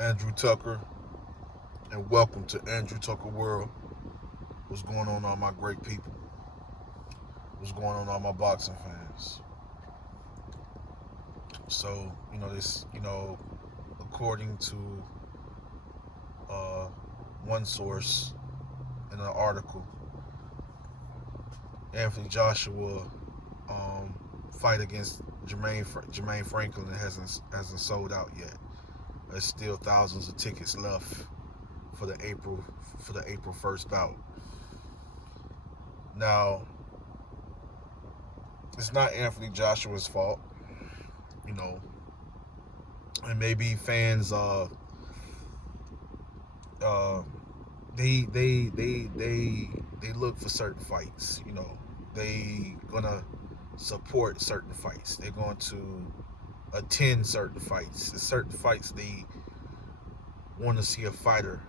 Andrew Tucker, and welcome to Andrew Tucker World. What's going on, all my great people? What's going on, all my boxing fans? So, according to uh, one source in an article, Anthony Joshua fight against Jermaine Franklin hasn't sold out yet. There's still thousands of tickets left for the April 1st bout. Now, it's not Anthony Joshua's fault, you know, and maybe fans uh they look for certain fights, they gonna support certain fights. They're going to attend certain fights. Certain fights they want to see a fighter.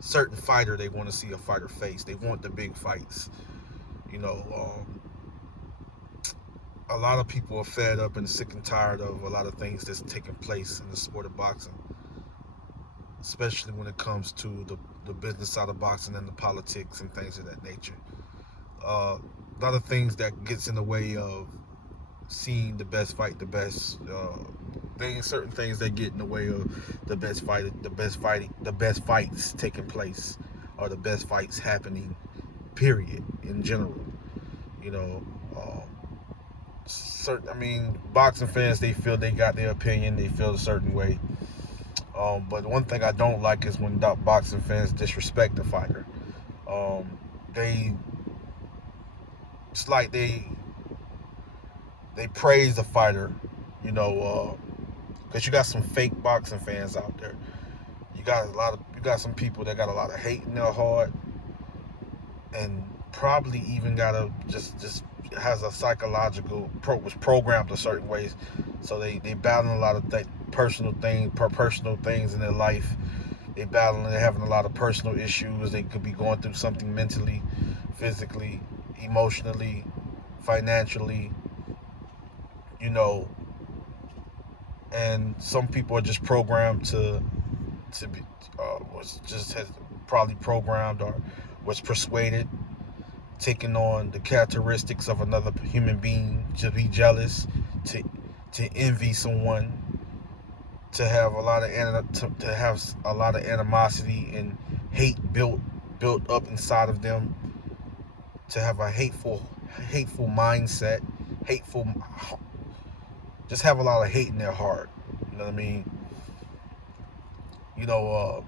Certain fighter they want to see a fighter face. They want the big fights. You know, a lot of people are fed up and sick and tired of a lot of things that's taking place in the sport of boxing, especially when it comes to the business side of boxing and the politics and things of that nature. A lot of things that gets in the way of seeing the best fight, certain things that get in the way of the best fights taking place, or the best fights happening. Period. In general, you know, boxing fans, they feel they got their opinion. They feel a certain way. But one thing I don't like is when boxing fans disrespect the fighter. They It's like they praise the fighter, because you got some fake boxing fans out there. You got some people that got a lot of hate in their heart, and probably even got a just has a psychological was programmed a certain ways, so they battle a lot of personal things in their life. They're having a lot of personal issues. They could be going through something mentally, physically, emotionally, financially, you know, and some people are just programmed to be was just has probably programmed or was persuaded, taking on the characteristics of another human being, to be jealous, to envy someone, to have a lot of animosity and hate built up inside of them, to have a hateful mindset, hateful just have a lot of hate in their heart. You know what I mean? You know,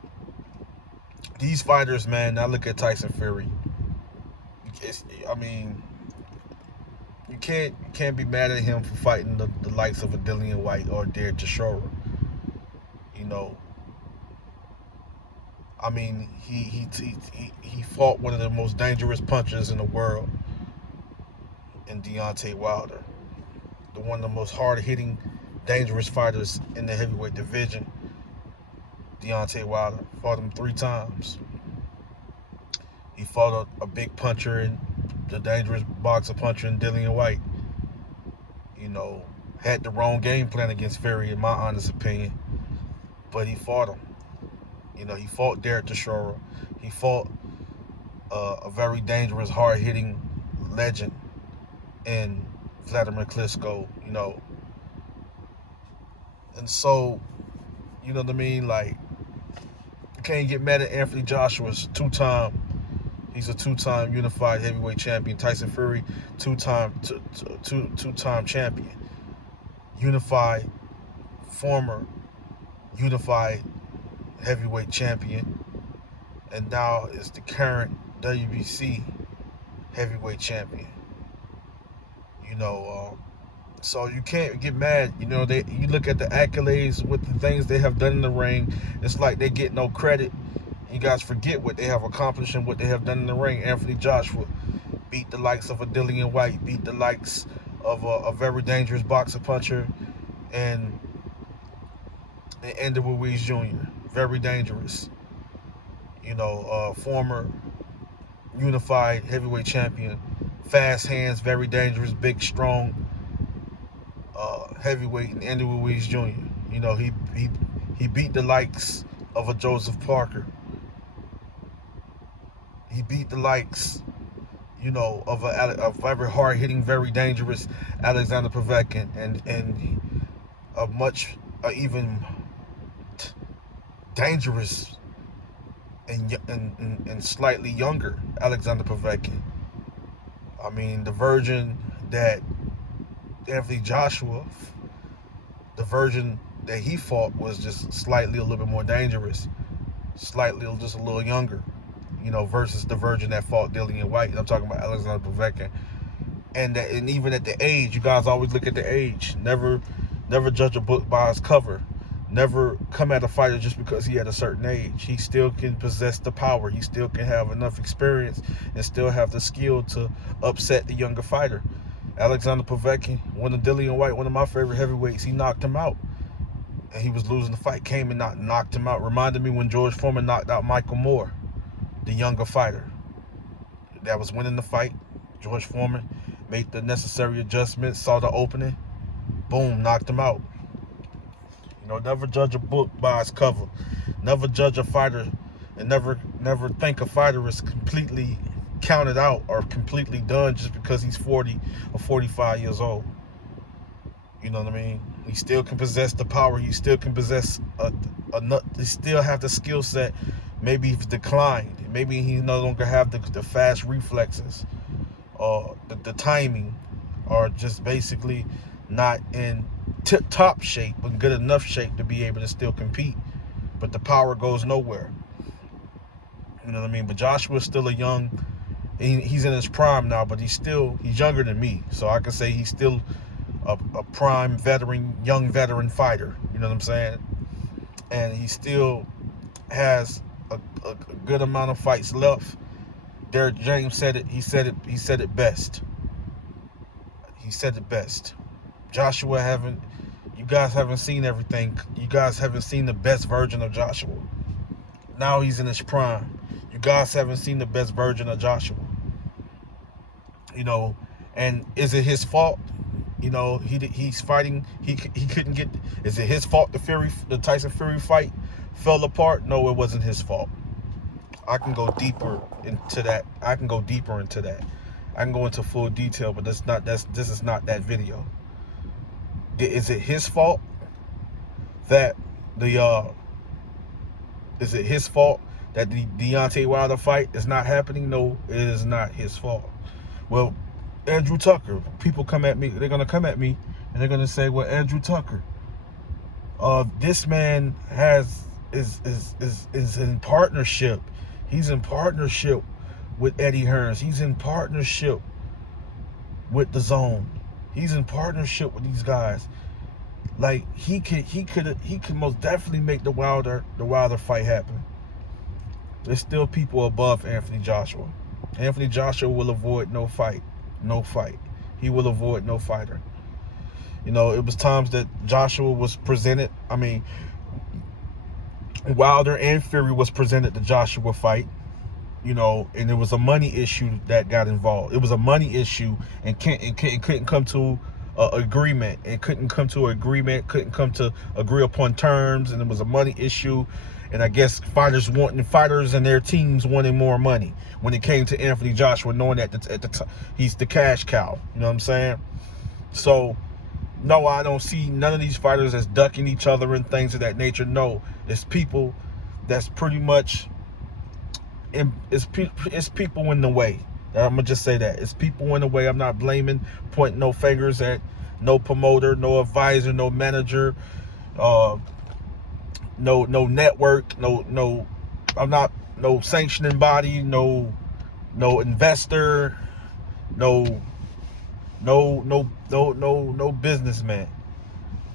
these fighters, man. I look at Tyson Fury. I mean, you can't be mad at him for fighting the likes of a Dillian White or Derek Chisora. You know, I mean, he fought one of the most dangerous punchers in the world, in Deontay Wilder, one of the most hard-hitting, dangerous fighters in the heavyweight division. Deontay Wilder fought him 3 times. He fought a big puncher and the dangerous boxer puncher in Dillian White. Had the wrong game plan against Fury, in my honest opinion. But he fought him. He fought Derek Chisora. He fought a very dangerous, hard-hitting legend in Vladimir Klitschko. And so, you know what I mean? Like, you can't get mad at Anthony Joshua's He's a two-time unified heavyweight champion. Tyson Fury, two-time champion. Former unified heavyweight champion, and now is the current WBC heavyweight champion. So you can't get mad. You look at the accolades with the things they have done in the ring. It's like they get no credit. You guys forget what they have accomplished and what they have done in the ring. Anthony Joshua beat the likes of a Dillian White, beat the likes of a very dangerous boxer puncher, and Andy Ruiz Jr. Very dangerous. Former unified heavyweight champion, fast hands, very dangerous, big, strong heavyweight, and Andy Ruiz Jr. He He beat the likes of a Joseph Parker. He beat the likes, of a very hard-hitting, very dangerous Alexander Povetkin, and a much even dangerous and slightly younger Alexander Povetkin. I mean, the version that Anthony Joshua, the version that he fought was just slightly a little bit more dangerous, slightly just a little younger, versus the version that fought Dillian White. And I'm talking about Alexander Povetkin. And even at the age, you guys always look at the age. Never judge a book by its cover. Never come at a fighter just because he had a certain age. He still can possess the power. He still can have enough experience and still have the skill to upset the younger fighter. Alexander Povetkin, one of Dillian White, one of my favorite heavyweights, he knocked him out. And he was losing the fight, came and knocked him out. Reminded me when George Foreman knocked out Michael Moore, the younger fighter that was winning the fight. George Foreman made the necessary adjustments, saw the opening, boom, knocked him out. Never judge a book by its cover. Never judge a fighter, and never think a fighter is completely counted out or completely done just because he's 40 or 45 years old. You know what I mean? He still can possess the power. He still can possess he still have the skill set. Maybe he's declined. Maybe he no longer have the fast reflexes or the timing, or just basically not in tip-top shape, but good enough shape to be able to still compete. But the power goes nowhere. You know what I mean? But Joshua's still he's in his prime now, but he's younger than me. So I can say he's still a prime young veteran fighter. You know what I'm saying? And he still has a good amount of fights left. Derek James said it. He said it best. He said it best. You guys haven't seen everything. You guys haven't seen the best version of Joshua. Now he's in his prime. You guys haven't seen the best version of Joshua. And is it his fault? He's fighting. He couldn't get. Is it his fault the Tyson Fury fight fell apart? No, it wasn't his fault. I can go deeper into that. I can go into full detail, but this is not that video. Is it his fault that the Deontay Wilder fight is not happening? No, it is not his fault. Well, Andrew Tucker, people come at me, they're gonna come at me and they're gonna say, well, Andrew Tucker, this man is in partnership. He's in partnership with Eddie Hearns. He's in partnership with the Zone. He's in partnership with these guys. Like he could most definitely make the Wilder fight happen. There's still people above Anthony Joshua. Anthony Joshua will avoid no fight. He will avoid no fighter. It was times that Joshua was presented. I mean, Wilder and Fury was presented the Joshua fight. And it was a money issue that got involved. It was a money issue, and couldn't come to agreement. It couldn't come to agreement. Couldn't come to agree upon terms, and it was a money issue. And I guess fighters and their teams wanting more money when it came to Anthony Joshua, knowing that at the time he's the cash cow. You know what I'm saying? So, no, I don't see none of these fighters as ducking each other and things of that nature. No, it's people that's pretty much. It's people in the way. I'm gonna just say that it's people in the way. I'm not pointing no fingers at no promoter, no advisor, no manager, no network, no. I'm not no sanctioning body, no investor, no businessman,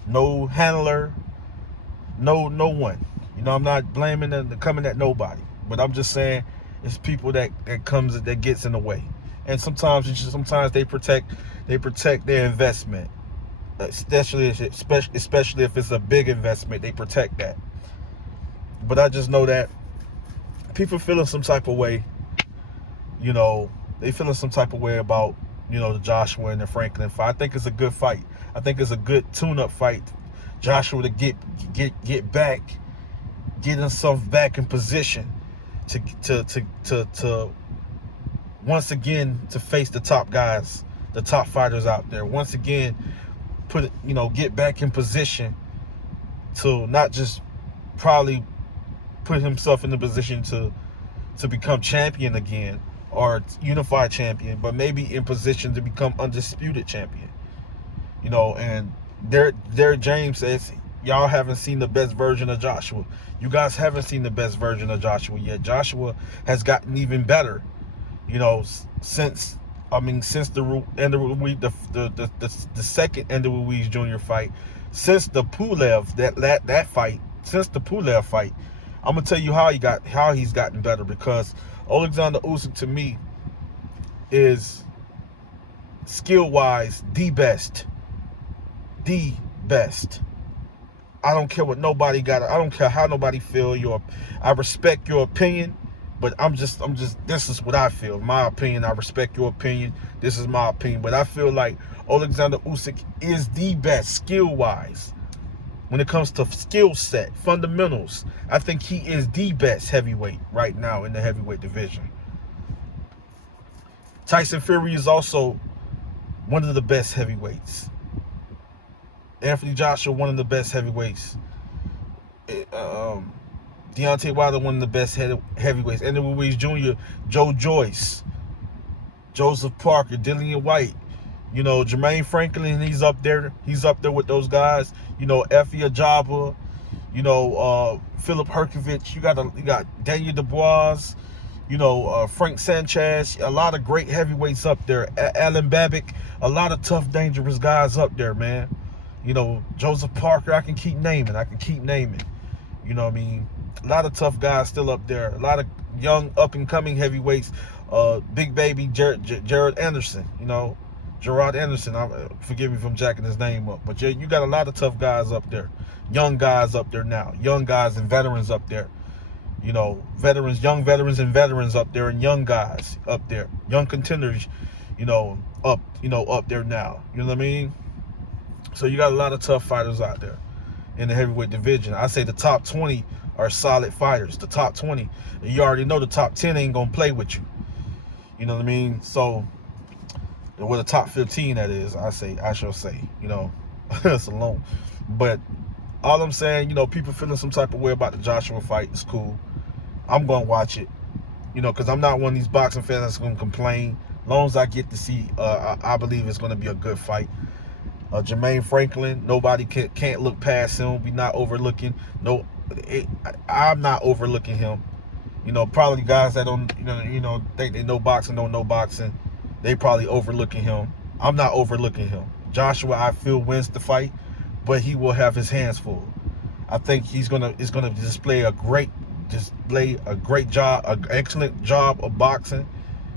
no handler, no one. I'm not blaming and coming at nobody. But I'm just saying, it's people that gets in the way, and sometimes they protect their investment, especially if it's a big investment. They protect that. But I just know that people feeling some type of way. They feeling some type of way about the Joshua and the Franklin fight. I think it's a good fight. I think it's a good tune-up fight Joshua to get back, get himself back in position to once again to face the top guys, the top fighters out there. Once again, get back in position to not just probably put himself in the position to become champion again or unified champion, but maybe in position to become undisputed champion. And there James says, y'all haven't seen the best version of Joshua. You guys haven't seen the best version of Joshua yet. Joshua has gotten even better, since the end of the week, the second end of the week's junior fight, since the Pulev that fight, since the Pulev fight. I'm gonna tell you how he's gotten better, because Alexander Usyk to me is skill wise the best. I don't care what nobody got. I don't care how nobody feel. I respect your opinion, but I'm just. This is what I feel. My opinion. I respect your opinion. This is my opinion. But I feel like Alexander Usyk is the best skill wise. When it comes to skill set, fundamentals, I think he is the best heavyweight right now in the heavyweight division. Tyson Fury is also one of the best heavyweights. Anthony Joshua, one of the best heavyweights. Deontay Wilder, one of the best heavyweights. Andy Ruiz Jr., Joe Joyce, Joseph Parker, Dillian White. Jermaine Franklin, he's up there. He's up there with those guys. Effie Ajaba. Philip Herkovich. You got Daniel Dubois. Frank Sanchez. A lot of great heavyweights up there. Alan Babick. A lot of tough, dangerous guys up there, man. Joseph Parker. I can keep naming. A lot of tough guys still up there. A lot of young, up-and-coming heavyweights. Big baby Jared Anderson. Gerard Anderson, forgive me if I'm jacking his name up, but you got a lot of tough guys up there, young guys up there now, young guys and veterans up there, veterans, young veterans and veterans up there, and young guys up there, young contenders, up there now. You know what I mean? So you got a lot of tough fighters out there in the heavyweight division. I say the top 20 are solid fighters. The top 20, you already know the top 10 ain't gonna play with you. You know what I mean? So. With the top 15, that is, I shall say, it's alone. But all I'm saying, people feeling some type of way about the Joshua fight. It's cool. I'm going to watch it, because I'm not one of these boxing fans that's going to complain. As long as I get to see, I believe it's going to be a good fight. Jermaine Franklin, nobody can't look past him. We're not overlooking. I'm not overlooking him. Probably guys that don't, think they know boxing, don't know boxing. They probably overlooking him. I'm not overlooking him. Joshua, I feel, wins the fight, but he will have his hands full. I think he's gonna display a great job, an excellent job of boxing,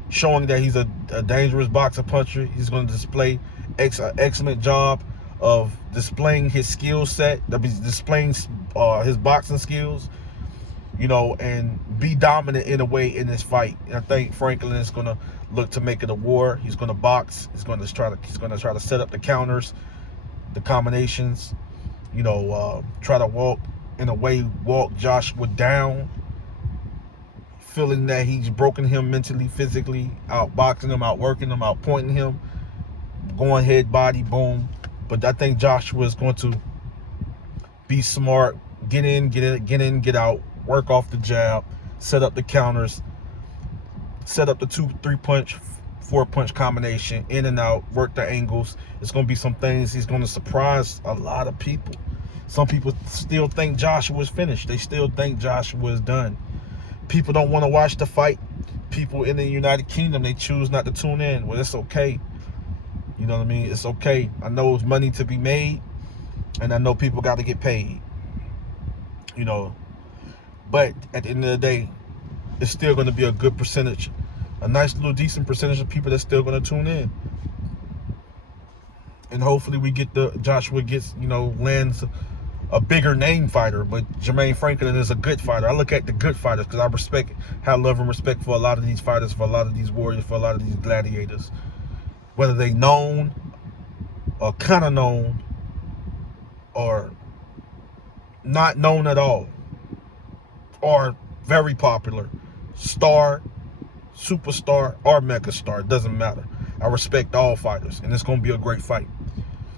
showing that he's a dangerous boxer puncher. He's going to display an excellent job of displaying his skill set, displaying his boxing skills, and be dominant in a way in this fight. And I think Franklin is going to look to make it a war. He's going to box. He's going to try to set up the counters, the combinations. Try to walk Joshua down, feeling that he's broken him mentally, physically, outboxing him, outworking him, outpointing him, going head, body, boom. But I think Joshua is going to be smart, get in, get out, work off the jab, set up the counters, set up the 2-3 punch, 4-punch combination, in and out, work the angles. It's going to be some things. He's going to surprise a lot of people. Some people still think Joshua is finished. They still think Joshua is done. People don't want to watch the fight. People in the United Kingdom, they choose not to tune in. Well, it's okay. You know what I mean? It's okay. I know there's money to be made, and I know people got to get paid. But at the end of the day, it's still going to be a good percentage, a nice little decent percentage of people that's still going to tune in. And hopefully Joshua gets, lands a bigger name fighter. But Jermaine Franklin is a good fighter. I look at the good fighters because I have love and respect for a lot of these fighters, for a lot of these warriors, for a lot of these gladiators. Whether they known or kind of known or not known at all, or very popular, star, superstar, or megastar. It doesn't matter. I respect all fighters, and it's going to be a great fight.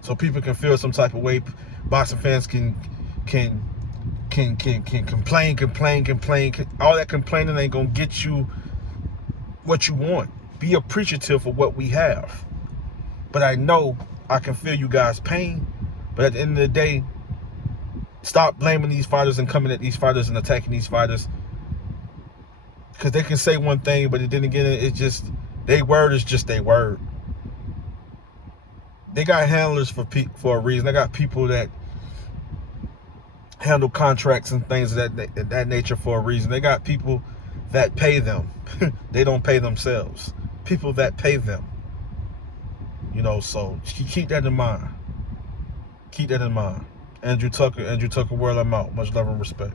So people can feel some type of way. Boxing fans can complain. All that complaining ain't gonna get you what you want. Be appreciative of what we have. But I know I can feel you guys' pain. But at the end of the day, stop blaming these fighters and coming at these fighters and attacking these fighters. Because they can say one thing, but then again, it's just, their word is just their word. They got handlers for a reason. They got people that handle contracts and things of that nature for a reason. They got people that pay them. They don't pay themselves. People that pay them. You know, so keep that in mind. Keep that in mind. Andrew Tucker World, I'm out. Much love and respect.